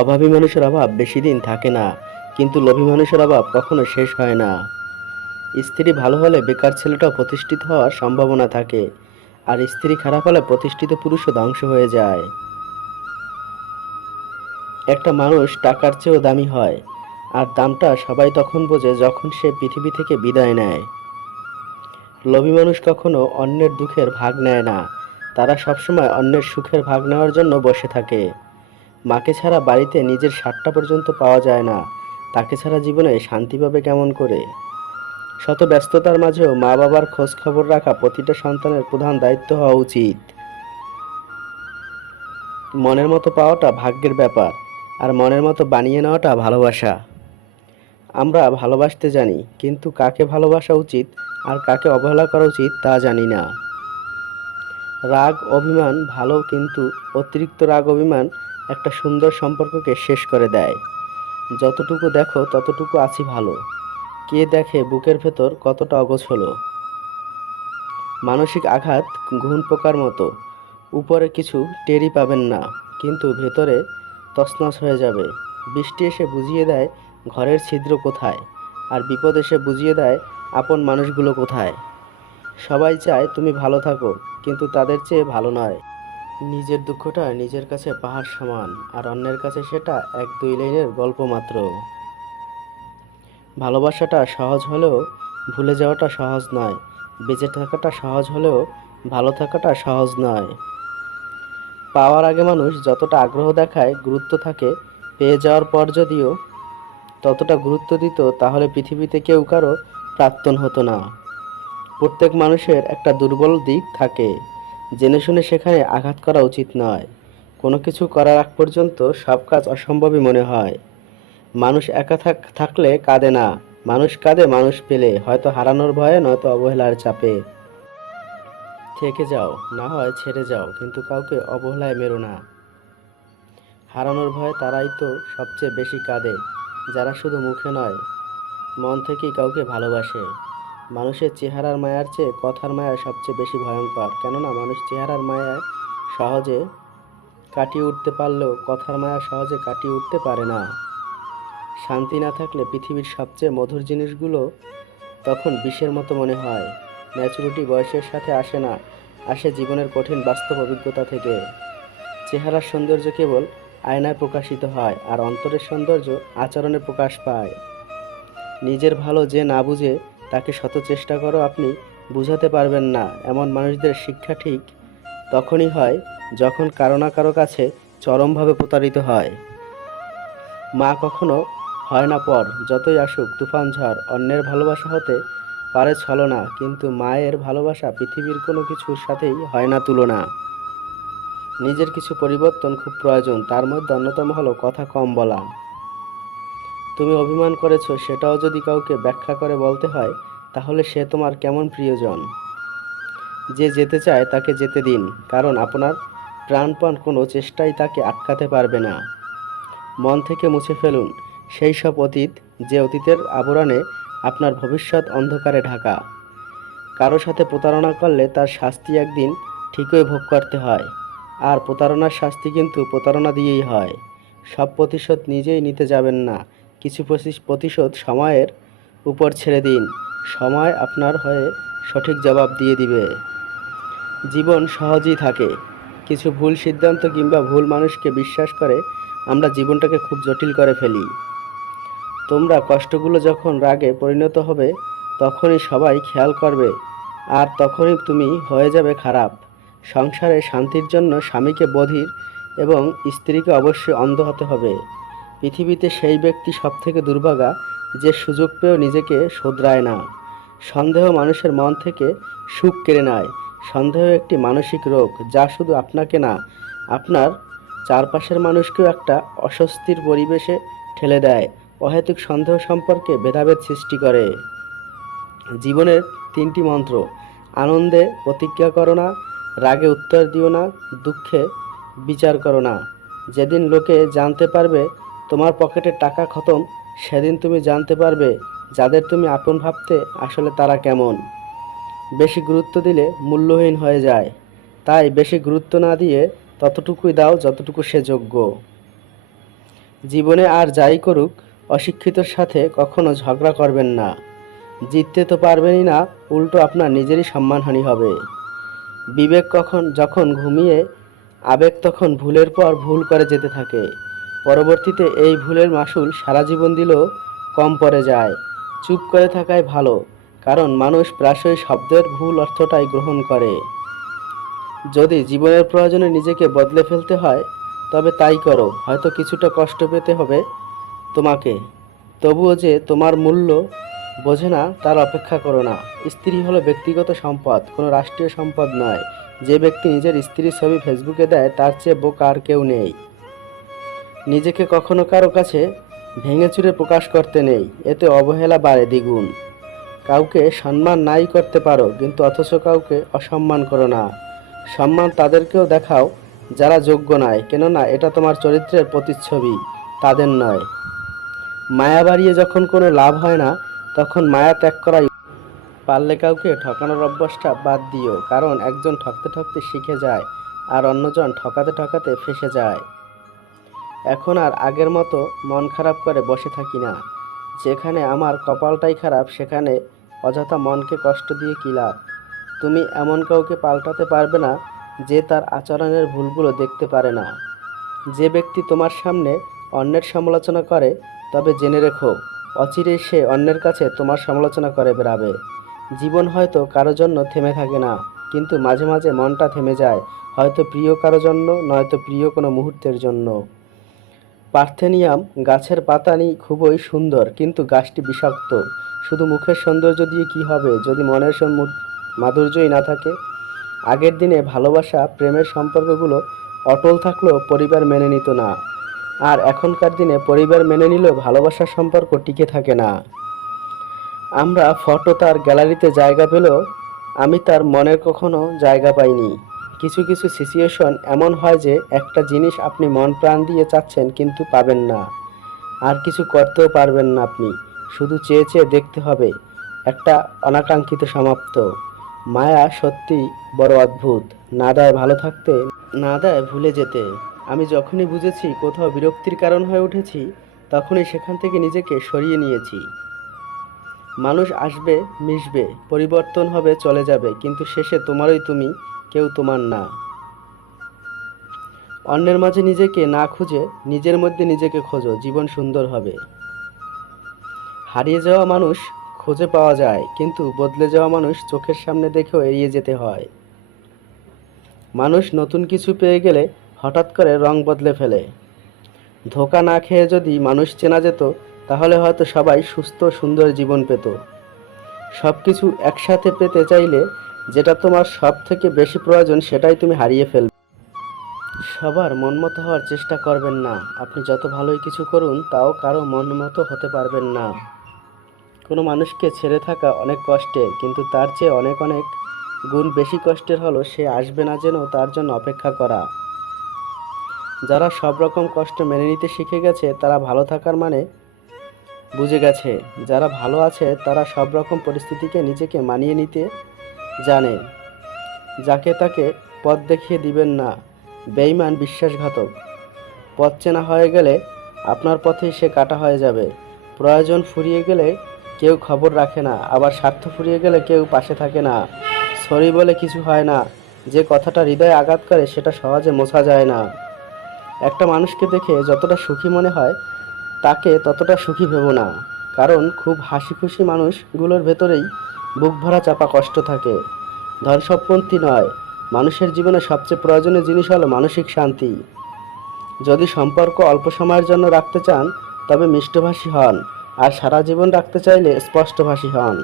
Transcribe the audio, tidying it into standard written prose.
অভাবী মানুষের অভাব বেশি দিন থাকে না, কিন্তু লোভী মানুষের অভাব কখনো শেষ হয় না। স্ত্রী ভালো হলে বেকার ছেলেটাও প্রতিষ্ঠিত হওয়ার সম্ভাবনা থাকে, আর স্ত্রী খারাপ হলে প্রতিষ্ঠিত পুরুষও ধ্বংস হয়ে যায়। একটা মানুষ টাকার চেয়েও দামি হয়, আর দামটা সবাই তখন বোঝে যখন সে পৃথিবী থেকে বিদায় নেয়। লোভী মানুষ কখনো অন্যের দুঃখের ভাগ নেয় না, তারা সবসময় অন্যের সুখের ভাগ নেওয়ার জন্য বসে থাকে। মাকে ছাড়া বাড়িতে নিজের স্বাদটা পর্যন্ত পাওয়া যায় না, তাকে ছাড়া জীবনে শান্তি পাবে কেমন করে? শত ব্যস্ততার মাঝেও মা বাবার খোঁজ খবর রাখা প্রতিটা সন্তানের প্রধান দায়িত্ব হওয়া উচিত। মনের মতো পাওয়াটা ভাগ্যের ব্যাপার, আর মনের মতো বানিয়ে নেওয়াটা ভালোবাসা। আমরা ভালোবাসতে জানি, কিন্তু কাকে ভালোবাসা উচিত আর কাকে অবহেলা করা উচিত তা জানি না। রাগ অভিমান ভালো, কিন্তু অতিরিক্ত রাগ অভিমান একটা সুন্দর সম্পর্ককে শেষ করে দেয়। যতটুকু দেখো ততটুকু আছি ভালো, কে দেখে বুকের ভেতর কতটা অগোছলো। মানসিক আঘাত ঘুণ পোকার মতো, উপরে কিছু টেরই পাবেন না, কিন্তু ভেতরে তছনছ হয়ে যাবে। বৃষ্টি এসে বুঝিয়ে দেয় ঘরের ছিদ্র কোথায়, আর বিপদ এসে বুঝিয়ে দেয় আপন মানুষগুলো কোথায়। সবাই চায় তুমি ভালো থাকো, কিন্তু তাদের চেয়ে ভালো নয়। নিজের দুঃখটা নিজের কাছে পাহাড় সমান, আর অন্যের কাছে সেটা এক দুই লাইনের গল্প মাত্র। ভালোবাসাটা সহজ হলেও ভুলে যাওয়াটা সহজ নয়, বেঁচে থাকাটা সহজ হলেও ভালো থাকাটা সহজ নয়। পাওয়ার আগে মানুষ যতটা আগ্রহ দেখায়, গুরুত্ব থাকে, পেয়ে যাওয়ার পর যদিও ততটা গুরুত্ব দিত, তাহলে পৃথিবীতে কেউ কারো প্রাক্তন হতো না। প্রত্যেক মানুষের একটা দুর্বল দিক থাকে, জেনে শুনে সেখানে আঘাত করা উচিত নয়। কোনো কিছু করার আগ পর্যন্ত সব কাজ অসম্ভবই মনে হয়। মানুষ একা থাকলে কাঁদে না, মানুষ কাঁদে মানুষ পেলে, হয়তো হারানোর ভয়ে, নয়তো অবহেলার চাপে। থেকে যাও, না হয় ছেড়ে যাও, কিন্তু কাউকে অবহেলায় মেরো না। হারানোর ভয়ে তারাই তো সবচেয়ে বেশি কাঁদে, যারা শুধু মুখে নয়, মন থেকেই কাউকে ভালোবাসে। মানুষের চেহারার মায়ার চেয়ে কথার মায়া সবচেয়ে বেশি ভয়ঙ্কর, কেননা মানুষ চেহারার মায়ায় সহজে কাটিয়ে উঠতে পারলেও কথার মায়া সহজে কাটিয়ে উঠতে পারে না। শান্তি না থাকলে পৃথিবীর সবচেয়ে মধুর জিনিসগুলো তখন বিষের মতো মনে হয়। ম্যাচুরিটি বয়সের সাথে আসে না, আসে জীবনের কঠিন বাস্তব অভিজ্ঞতা থেকে। চেহারার সৌন্দর্য কেবল আয়নায় প্রকাশিত হয়, আর অন্তরের সৌন্দর্য আচরণে প্রকাশ পায়। নিজের ভালো যে না বুঝে, তাকে শত চেষ্টা করো আপনি বুঝাতে পারবেন না। এমন মানুষদের শিক্ষা ঠিক তখনই হয় যখন কারো না কারো কাছে চরমভাবে প্রতারিত হয়। মা কখনো হয় না পর, যতই আসুক তুফান ঝড়, অন্যের ভালোবাসা হতে পারে ছলনা, কিন্তু মায়ের ভালোবাসা পৃথিবীর কোনো কিছুর সাথেই হয় না তুলনা। নিজের কিছু পরিবর্তন খুব প্রয়োজন, তার মধ্যে অন্যতম হলো কথা কম বলা। তুমি অভিমান করেছো, সেটাও যদি কাউকে ব্যাখ্যা করে বলতে হয়, তাহলে সে তোমার কেমন প্রিয়জন? যে যেতে চায় তাকে যেতে দিন, কারণ আপনার প্রাণপণ কোনো চেষ্টাই তাকে আটকাতে পারবে না। মন থেকে মুছে ফেলুন সেই সব অতীত, যে অতীতের আবরণে আপনার ভবিষ্যৎ অন্ধকারে ঢাকা। কারো সাথে প্রতারণা করলে তার শাস্তি একদিন ঠিকই ভোগ করতে হয়, আর প্রতারণার শাস্তি কিন্তু প্রতারণা দিয়েই হয়। সব প্রতিশোধ নিজেই নিতে যাবেন না, কিছু প্রতিশোধ সময়ের উপর ছেড়ে দিন, সময় আপনার হয়ে সঠিক জবাব দিয়ে দিবে। জীবন সহজই থাকে, কিছু ভুল সিদ্ধান্ত কিংবা ভুল মানুষকে বিশ্বাস করে আমরা জীবনটাকে খুব জটিল করে ফেলি। তোমরা কষ্টগুলো যখন রাগে পরিণত হবে, তখনই সবাই খেয়াল করবে, আর তখনই তুমি হয়ে যাবে খারাপ। সংসারে শান্তির জন্য স্বামীকে বধির এবং স্ত্রীকে অবশ্যই অন্ধ হতে হবে। পৃথিবীতে সেই ব্যক্তি সবথেকে দুর্ভাগা, যে সুযোগ পেয়েও নিজেকে শোধরায় না। সন্দেহ মানুষের মন থেকে সুখ কেড়ে নেয়। সন্দেহ একটি মানসিক রোগ, যা শুধু আপনাকে না, আপনার চারপাশের মানুষকেও একটা অস্বস্তির পরিবেশে ঠেলে দেয়। অহেতুক সন্দেহ সম্পর্কে ভেদাভেদ সৃষ্টি করে। জীবনের তিনটি মন্ত্র: আনন্দে প্রতিজ্ঞা করো না, রাগে উত্তর দিও না, দুঃখে বিচার করো না। যেদিন লোকে জানতে পারবে তোমার পকেটে টাকা খতম, সেদিন তুমি জানতে পারবে যাদের তুমি আপন ভাবতে আসলে তারা কেমন। বেশি গুরুত্ব দিলে মূল্যহীন হয়ে যায়, তাই বেশি গুরুত্ব না দিয়ে ততটুকুই দাও যতটুকু সে যোগ্য। জীবনে আর যাই করুক, অশিক্ষিতর সাথে কখনো ঝগড়া করবেন না। জিততে তো পারবেনই না, উল্টো আপনার নিজেরই সম্মানহানি হবে। বিবেক যখন ঘুমিয়ে, আবেগ তখন ভুলের পর ভুল করে যেতে থাকে। পরবর্তীতে এই ভুলের মাসুল সারা জীবন দিলেও কম পড়ে যায়। চুপ করে থাকাই ভালো, কারণ মানুষ প্রায়শই শব্দের ভুল অর্থটাই গ্রহণ করে। যদি জীবনের প্রয়োজনে নিজেকে বদলে ফেলতে হয়, তবে তাই করো। হয়তো কিছুটা কষ্ট পেতে হবে তোমাকে, তবুও যে তোমার মূল্য বোঝে না তার অপেক্ষা করো না। স্ত্রী হলো ব্যক্তিগত সম্পদ, কোনো রাষ্ট্রীয় সম্পদ নয়। যে ব্যক্তি নিজের স্ত্রীর ছবি ফেসবুকে দেয়, তার চেয়ে বোকা আর কেউ নেই। নিজেকে কখনো কারো কাছে ভেঙে চুরে প্রকাশ করতে নেই, এতে অবহেলা বাড়ে দ্বিগুণ। কাউকে সম্মান নাই করতে পারো, কিন্তু অথচ কাউকে অসম্মান করো না। সম্মান তাদেরকেও দেখাও যারা যোগ্য নয়, কেননা এটা তোমার চরিত্রের প্রতিচ্ছবি, তাদের নয়। মায়া বাড়িয়ে যখন কোনো লাভ হয় না, তখন মায়া ত্যাগ করাই। পারলে কাউকে ঠকানোর অভ্যাসটা বাদ দিও, কারণ একজন ঠকতে ঠকতে শিখে যায়, আর অন্যজন ঠকাতে ঠকাতে ফেঁসে যায়। এখন আর আগের মতো মন খারাপ করে বসে থাকি না। যেখানে আমার কপালটাই খারাপ, সেখানে অযথা মনকে কষ্ট দিয়ে কী লাভ। তুমি এমন কাউকে পাল্টাতে পারবে না যে তার আচরণের ভুলগুলো দেখতে পারে না। যে ব্যক্তি তোমার সামনে অন্যের সমালোচনা করে, তবে জেনে রেখো অচিরেই সে অন্যের কাছে তোমার সমালোচনা করে বেড়াবে। জীবন হয়তো কারো জন্য থেমে থাকে না, কিন্তু মাঝে মাঝে মনটা থেমে যায়, হয়তো প্রিয় কারো জন্য, নয়তো প্রিয় কোনো মুহূর্তের জন্য। পার্থেনিয়াম গাছের পাতানি খুবই সুন্দর, কিন্তু গাছটি বিষাক্ত। শুধু মুখের সৌন্দর্য দিয়ে কি হবে যদি মনের মাধুর্যই না থাকে। আগের দিনে ভালোবাসা প্রেমের সম্পর্কগুলো অটল থাকলেও পরিবার মেনে নিত না, আর এখনকার দিনে পরিবার মেনে নিলেও ভালোবাসার সম্পর্ক টিকে থাকে না। আমরা ফটো তার গ্যালারিতে জায়গা পেলেও আমি তার মনে কখনো জায়গা পাইনি। কিছু কিছু সিচুয়েশন এমন হয় যে একটা জিনিস আপনি মন প্রাণ দিয়ে চাচ্ছেন, কিন্তু পাবেন না, আর কিছু করতেও পারবেন না আপনি। শুধু চেয়ে চেয়ে দেখতে হবে একটা অনাকাঙ্ক্ষিত সমাপ্ত। মায়া সত্যি বড় অদ্ভুত, না দেয় ভালো থাকতে, না দেয় ভুলে যেতে। আমি যখনই বুঝেছি কোথাও বিরক্তির কারণ হয়ে উঠেছি, তখনই সেখান থেকে নিজেকে সরিয়ে নিয়েছি। মানুষ আসবে, মিশবে, পরিবর্তন হবে, চলে যাবে, কিন্তু শেষে তোমারই তুমি, কেউ তোমার না। অন্যের মাঝে নিজেকে না খুঁজে নিজের মধ্যে নিজেকে খোঁজো, জীবন সুন্দর হবে। হারিয়ে যাওয়া মানুষ খুঁজে পাওয়া যায়, কিন্তু বদলে যাওয়া মানুষ চোখের সামনে দেখেও এড়িয়ে যেতে হয়। মানুষ নতুন কিছু পেয়ে গেলে হঠাৎ করে রং বদলে ফেলে। ধোঁকা না খেয়ে যদি মানুষ চেনা যেত, তাহলে হয়তো সবাই সুস্থ সুন্দর জীবন পেত। সব কিছু একসাথে পেতে চাইলে যেটা তোমার সব থেকে বেশি প্রয়োজন, সেটাই তুমি হারিয়ে ফেলবে। সবার মন মতো হওয়ার চেষ্টা করবেন না। আপনি যত ভালোই কিছু করুন, তাও কারো মন মতো হতে পারবেন না। কোনো মানুষকে ছেড়ে থাকা অনেক কষ্টের, কিন্তু তার চেয়ে অনেক অনেক গুণ বেশি কষ্টের হলো সে আসবে না যেন তার জন্য অপেক্ষা করা। যারা সব রকম কষ্ট মেনে নিতে শিখে গেছে, তারা ভালো থাকার মানে বুঝে গেছে। যারা ভালো আছে, তারা সব রকম পরিস্থিতিকে নিজেকে মানিয়ে নিতে জানে। যাকে তাকে পথ দেখিয়ে দিবেন না, বেঈমান, বিশ্বাসঘাতক। পথ চেনা হয়ে গেলে আপনার পথেই সে কাটা হয়ে যাবে। প্রয়োজন ফুরিয়ে গেলে কেউ খবর রাখে না, আবার স্বার্থ ফুরিয়ে গেলে কেউ পাশে থাকে না। সরি বলে কিছু হয় না, যে কথাটা হৃদয়ে আঘাত করে সেটা সহজে মোছা যায় না। একটা মানুষকে দেখে যতটা সুখী মনে হয়, তাকে ততটা সুখী ভেবো না, কারণ খুব হাসি খুশি মানুষগুলোর ভেতরেই বুক ভরা চাপা কষ্ট থাকে। ধন সম্পত্তি নয়, মানুষের জীবনে সবচেয়ে প্রয়োজনীয় জিনিস হলো মানসিক শান্তি। যদি সম্পর্ক অল্প সময়ের জন্য রাখতে চান, তবে মিষ্টভাষী হন, আর সারা জীবন রাখতে চাইলে স্পষ্টভাষী হন।